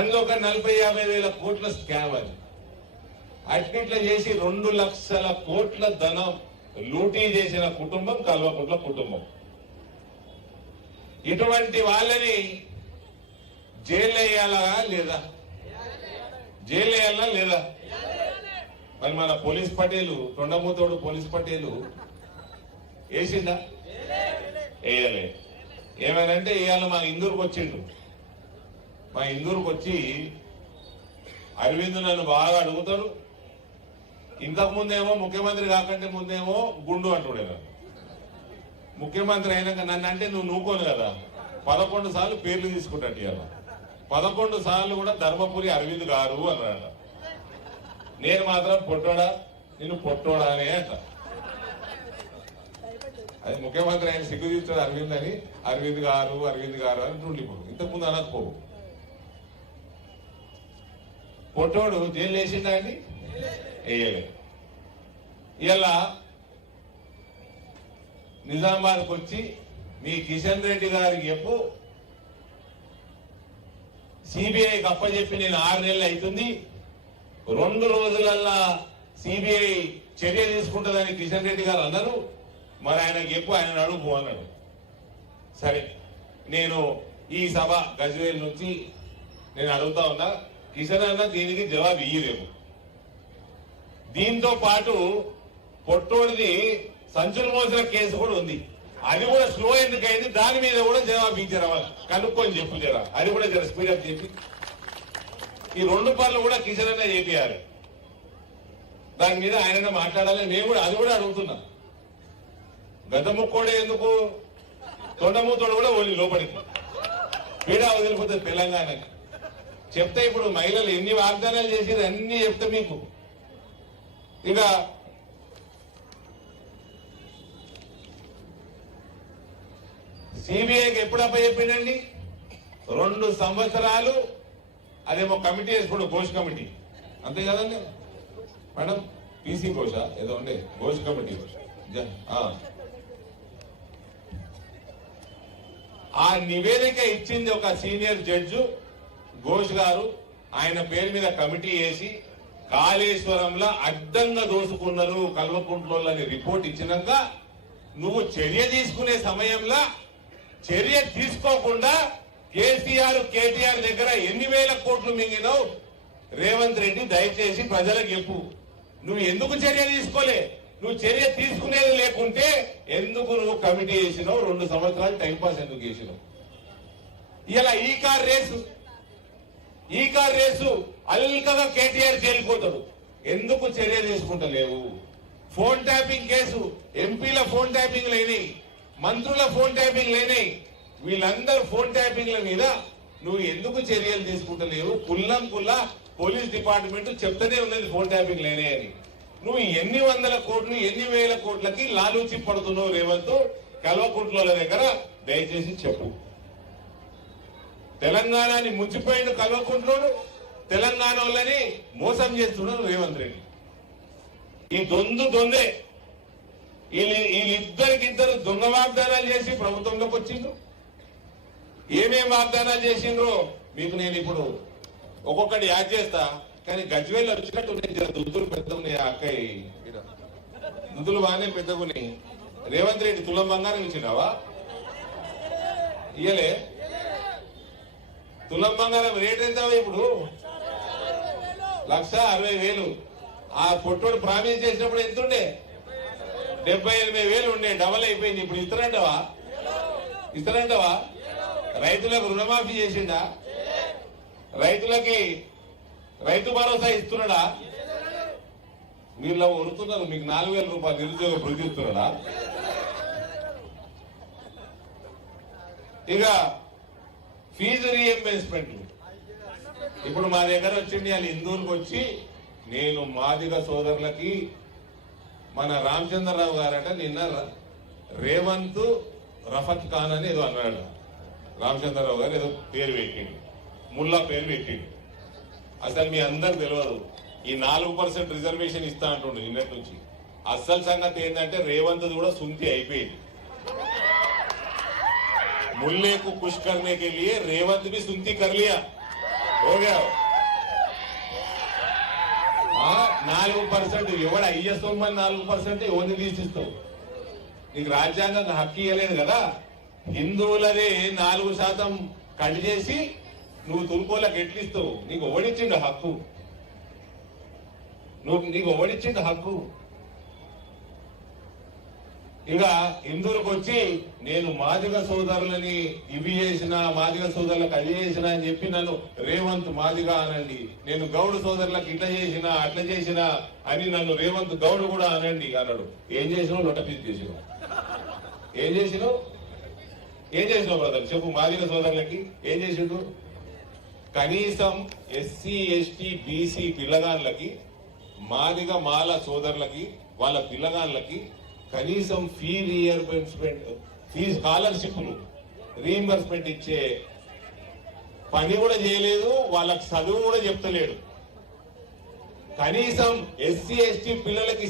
అందులో ఒక 40-50 వేల కోట్ల స్కామ్ అది. అట్లా చేసి 2 లక్షల కోట్ల ధనం లూటీ చేసిన కుటుంబం కల్వకుంట్ల కుటుంబం. ఇటువంటి వాళ్ళని జైలు వేయాలా లేదా? జైలు వేయాలా లేదా? మరి మన పోలీస్ పటేలు తొండమూతోడు పోలీస్ పటేలు వేసిందా? వేయలే. ఏమైనంటే ఇవాళ మా ఇందూరుకు వచ్చిండు. మా ఇందూరుకు వచ్చి అరవింద్ నన్ను బాగా అడుగుతాడు. ఇంతకు ముందేమో ముఖ్యమంత్రి కాకంటే ముందేమో గుండు అంటుడే. ముఖ్యమంత్రి అయినాక నన్ను అంటే నువ్వు నూకోను కదా. 11 సార్లు పేర్లు తీసుకుంటాడు. ఇవాళ 11 సార్లు కూడా ధర్మపురి అరవింద్ గారు అన్నాడు. నేను మాత్రం పొట్టోడా, నేను పొట్టోడా అనే అంట. అది ముఖ్యమంత్రి ఆయన సిగ్గు తీస్తాడు అరవింద్ అని. అరవింద్ గారు అని ఉండిపోడు. ఇంతకుముందు అనకపోవు. పొట్టోడు జైలు వేసిండా అండి? వేయలే. ఇలా నిజామాబాద్కి వచ్చి మీ కిషన్ రెడ్డి గారికి చెప్పు, సిబిఐకి అప్పచెప్పి నేను 6 నెలలు అవుతుంది, 2 రోజులల్లా సిబిఐ చర్య తీసుకుంటుందని కిషన్ రెడ్డి గారు అన్నారు. మరి ఆయనకు చెప్పు, ఆయన అడుగు అన్నాడు. సరే, నేను ఈ సభ గజ్వేల్ నుంచి నేను అడుగుతా ఉన్నా. కిషన్ అన్న దీనికి జవాబు ఇయ్యలేము. దీంతో పాటు పొట్టోడిది సంచులు మోసిన కేసు కూడా ఉంది. అది కూడా స్లో ఎందుకైంది, దాని మీద కూడా జవాబు ఇచ్చారా కనుక్కొని చెప్పు జరా. అది కూడా జర స్పీడప్ చెప్పి ఈ 2 పనులు కూడా కిషన్ అన్న చేపియాలి. దాని మీద ఆయన మాట్లాడాలి. నేను కూడా అది కూడా అడుగుతున్నా. గద్దముక్కోడే ఎందుకు, తొండమూతోడు కూడా ఓన్లీ లోపలికి పీడా వదిలిపోతుంది తెలంగాణకి. చెప్తే ఇప్పుడు మహిళలు ఎన్ని వాగ్దానాలు చేసేది అన్ని చెప్తే మీకు. ఇక సిబిఐకి ఎప్పుడు అప్పచెప్పిండండి? 2 సంవత్సరాలు. అదేమో కమిటీ వేసుకోండి, ఘోష్ కమిటీ, అంతే కదండి మేడం? పీసీ ఘోష ఏదో ఉండే, ఘోష్ కమిటీ. ఆ నివేదిక ఇచ్చింది ఒక సీనియర్ జడ్జు ఘోష్ గారు. ఆయన పేరు మీద కమిటీ వేసి కాళేశ్వరంలో అడ్డంగా దోసుకున్నారు కల్వకుంట్లోని రిపోర్ట్ ఇచ్చినాక నువ్వు చర్య తీసుకునే సమయంలో చర్య తీసుకోకుండా కేటీఆర్ దగ్గర ఎన్ని వేల కోట్లు మింగినావు రేవంత్ రెడ్డి, దయచేసి ప్రజలకు చెప్పు. నువ్వు ఎందుకు చర్య తీసుకోలే? నువ్వు చర్య తీసుకునేది లేకుంటే ఎందుకు నువ్వు కమిటీ చేసినావు? 2 సంవత్సరాలు టైంపాస్ ఎందుకు చేసినావు? ఇలా ఈ కార్ రేసు అల్కగా కేటీఆర్ చేరిపోతాడు. ఎందుకు చర్య తీసుకుంటలేవు? ఫోన్ ట్యాపింగ్ కేసు, ఎంపీల ఫోన్ ట్యాపింగ్ లేని, మంత్రుల ఫోన్ ట్యాపింగ్ లేని, వీళ్ళందరూ ఫోన్ ట్యాపింగ్ల మీద నువ్వు ఎందుకు చర్యలు తీసుకుంటలేవు? కుల్లా పోలీస్ డిపార్ట్మెంట్ చెప్తూనే ఉన్నది ఫోన్ ట్యాపింగ్ లేనే అని. నువ్వు ఎన్ని వందల కోట్లు, ఎన్ని వేల కోట్లకి లాలూచి పడుతున్నావు రేవంత్ కల్వకుంట్ల దగ్గర? దయచేసి చెప్పు. తెలంగాణని ముంచిపోయిన కల్వకుంట్లోడు, తెలంగాణ వాళ్ళని మోసం చేస్తున్నాడు రేవంత్ రెడ్డి. ఈ దొందే. వీళ్ళిద్దరికిద్దరు దొంగ వాగ్దానాలు చేసి ప్రభుత్వంలోకి వచ్చిండ్రు. ఏమేం వాగ్దానాలు చేసిండ్రో మీకు నేను ఇప్పుడు ఒక్కొక్కటి యాడ్ చేస్తా. కానీ గజ్వేల్ వచ్చినట్టు నేను దుద్దులు పెద్ద ఉన్నాయి. అక్కయ్య దుద్దులు బాగానే పెద్దగున్నాయి. రేవంత్ రెడ్డి తులం బంగారం ఇచ్చినావా? ఇయ్యలే. తులం బంగారం రేట్ ఎంత ఇప్పుడు? 1,60,000. ఆ పొట్టోడు ప్రామిస్ చేసినప్పుడు ఎంతుండే? 78,000 ఉండే. డబల్ అయిపోయింది. ఇప్పుడు ఇస్తారంటవా? రైతులకు రుణమాఫీ చేసిండా? రైతులకి రైతు భరోసా ఇస్తున్నాడా? వీళ్ళు వరుతున్నారు. మీకు 4,000 రూపాయలు నిరుద్యోగ భృతి ఇస్తున్నాడా? ఇక ఫీజు రీఎంబర్స్మెంట్ ఇప్పుడు మా దగ్గర వచ్చింది. వాళ్ళు ఇందూరుకు వచ్చి నేను మాదిగ సోదరులకి మన రామచంద్రరావు గారట నిన్న రేవంత్ రఫత్ ఖాన్ అని ఏదో అన్నాడు. రామచంద్రరావు గారు ఏదో పేరు పెట్టిండు, ముల్లా పేరు పెట్టిండు. అసలు మీ అందరు తెలియదు. ఈ 4% రిజర్వేషన్ ఇస్తా అంటుండు నిన్నటి నుంచి. అసలు సంగతి ఏంటంటే రేవంత్ కూడా సుంతి అయిపోయింది. मुल्ले को खुश करने के लिए रेवंत भी सुनती कर लिया। ఓకే 4% ఎవడు అయ్యే సొమ్మని 4% ఎవరిని తీసిస్తావు? నీకు రాజ్యాంగం హక్కు ఇవ్వలేదు కదా. హిందువులదే 4% కట్ చేసి నువ్వు తుర్కోలకు ఎట్లిస్తావు? నీకు ఓడిచ్చిండు హక్కు, నీకు ఓడిచ్చిండు హక్కు. ఇక హిందువులకు వచ్చి నేను మాదిగ సోదరులని ఇవి చేసిన, మాదిగ సోదరులకు అది చేసిన అని చెప్పి నన్ను రేవంత్ మాదిగ అనండి, నేను గౌడ్ సోదరులకు ఇట్లా చేసిన అట్లా చేసిన అని నన్ను రేవంత్ గౌడ్ కూడా అనండి అన్నాడు. ఏం చేసినావు? లొట్టపీసి చేసినావు. ఏం చేసినావు? ఏం చేసినావు బ్రదర్ చెప్పు? మాదిగ సోదరులకి ఏం చేసిండు? కనీసం ఎస్సీ ఎస్టీ బీసీ పిల్లగాళ్ళకి, మాదిగ మాల సోదరులకి, వాళ్ళ పిల్లగాళ్ళకి కనీసం ఫీ రీఎంబర్స్మెంట్, ఫీ స్కాలర్షిప్లు రీఎంబర్స్మెంట్ ఇచ్చే పని కూడా చేయలేదు. వాళ్ళకి చదువు కూడా చెప్తలేడు. కనీసం ఎస్సీ ఎస్టీ పిల్లలకి